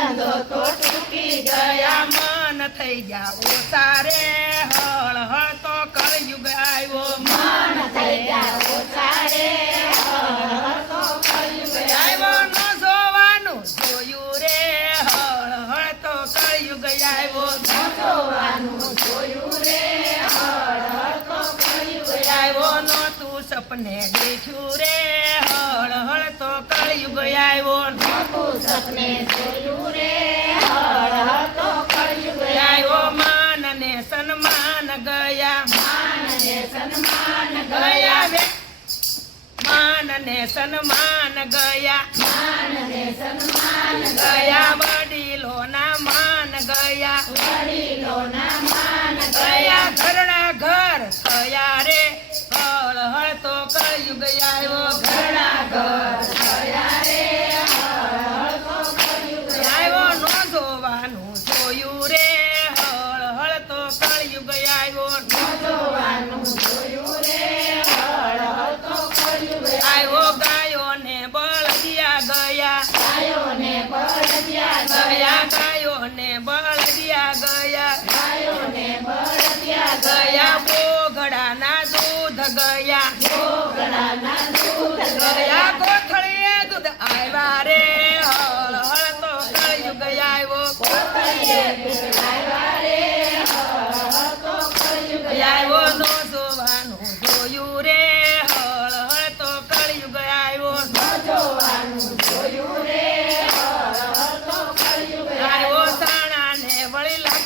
ગયા તો તૂટી ગયા મન થઈ ગયા. સારે રે હળ હળ તો કળયુગ આવ્યો. મન થઈ ગયા રે તું સપને દેખ્યું રે હળ હળ તો કળયુગ આવ્યો. સપને જોયું રે સન્માન ગયા માન સન્માન ગયા માન ને સન્માન ગયા. સન્માન ગયા વડીલોના માન ગયા. માન ગયા. ઘરના ઘર થયા રે. હળ હળ તો કળયુગ આવ્યો. ઘરડા ઘર આવ્યો રે હળ હળ તો કળયુગ આવ્યો.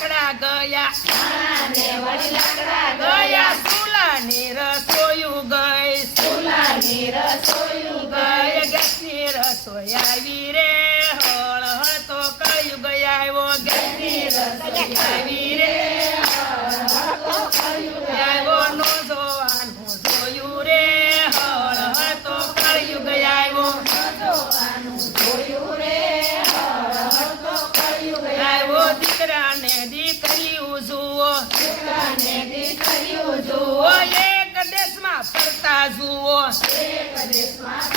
લાકડા ગયા. ગયા ગયા. સુલાની રસોયું ગઈ. ચૂલાની રસોયું ગઈ. ગેસની રસોઈ આવી રે. હળ હતો તો કળયુગ આવ્યો. ગેસની રસોઈ આવી દીકરાને દીકરીઓ જુઓ. જુઓ. એક દેશમાં ફરતા જુઓ. એક પર